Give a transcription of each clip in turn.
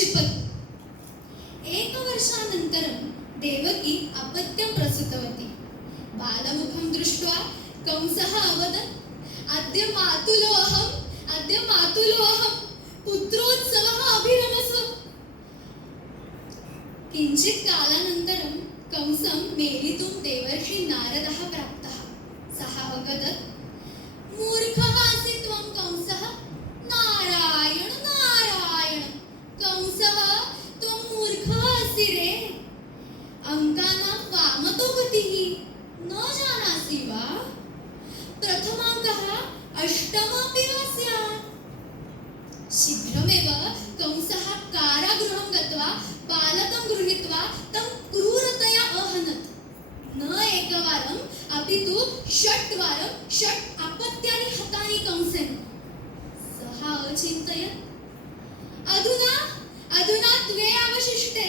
क्षिपति एकवर्षानन्तरं देवकी अपत्यं प्रसूतवती. बालमुखं दृष्ट्वा कंसः अवदत् अद्य मातुलो अहम् अद्य मातुलो अहं पुत्रोत्सवः अभिरमस्व. किञ्चित् कालानन्तरं कंसं मेलितुं देवर्षि नारदः प्राप्तः. सः अवदत् मूर्खः असि त्वं कंसः नारायण नारायण कंसः त्वं मूर्खः असि रे अङ्कानां जातो गतिः न जानासि वा प्रथमांक अष्टमपि वा स्यात्। शीघ्रमेव कंसः कारागृहं गत्वा बालकं गृहीत्वा तं क्रूरतया अहनत्। न एकवारम् अपि तु षट्वारं षट् अपत्यानि हतानि कंसेन। सः अचिन्तयत्। अधुना अधुना द्वे अवशिष्टे।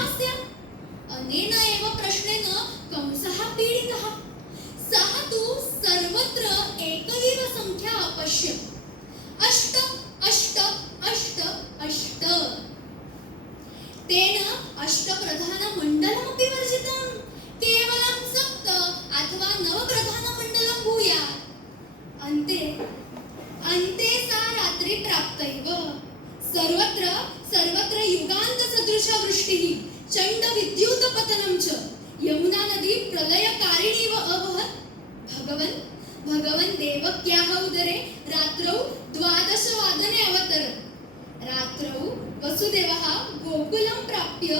सर्वत्र एकैव संख्या अपश्यत् अष्ट अष्ट अष्ट अष्ट. तेन अष्टप्रधानमण्डलमपि वर्जितम् केवलं सप्त अथवा नवप्रधानमण्डलं भूयात् अन्ते अन्ते सा रात्रि प्राप्तैव. सर्वत्र सर्वत्र युगान्तसदृशवृष्टिः चण्डविद्युतपतनं च. यमुना नदी प्रलयकारिणीव अभवत् भगवन् भगवन् देवक्याः उदरे रात्रौ द्वादशवादने अवतरत् रात्रौ वसुदेवः गोकुलं प्राप्य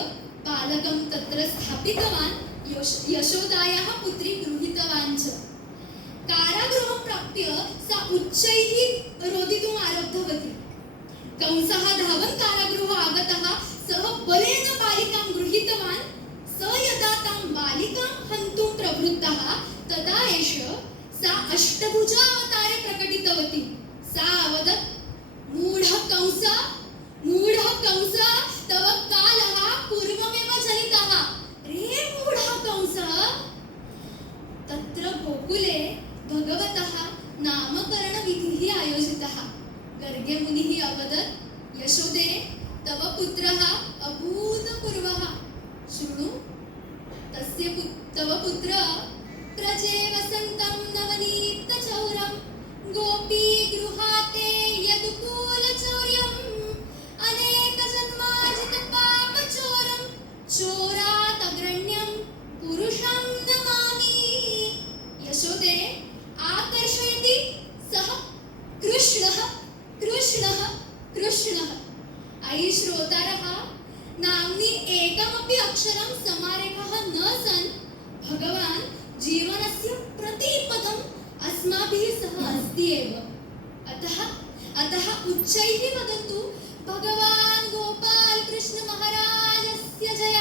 बालकं तत्र यशोदायाः पुत्री गृहीतवान् च। कारागृहं प्राप्य सा उच्चैः रोदितुम् आरब्धवती। कंसः धावन् कारागृह आगतः सः बलेन बालिकां गृहीतवान्। स यदा तां बालिकां हन्तुं प्रवृत्तः सा अष्टभुजावतारे प्रकटितवती. सा अवदत् मूढ कंस मूढ कंस तव कालः पूर्वमेव जनितः. रे मूढ कंस तत्र गोकुले भगवतः नामकरणविधिः आयोजितः. गर्गमुनिः अवदत् यशोदे तव पुत्रः अभूतपूर्वः. शृणु तस्य पु तव पुत्र प्रजे एकमपि अक्षरं समारेखः न सन्। भगवान् जीवनस्य प्रतिपदम् अस्माभिः सह अस्ति एव। अतः अतः उच्चैः वदन्तु भगवान् गोपालकृष्णमहाराजस्य जय।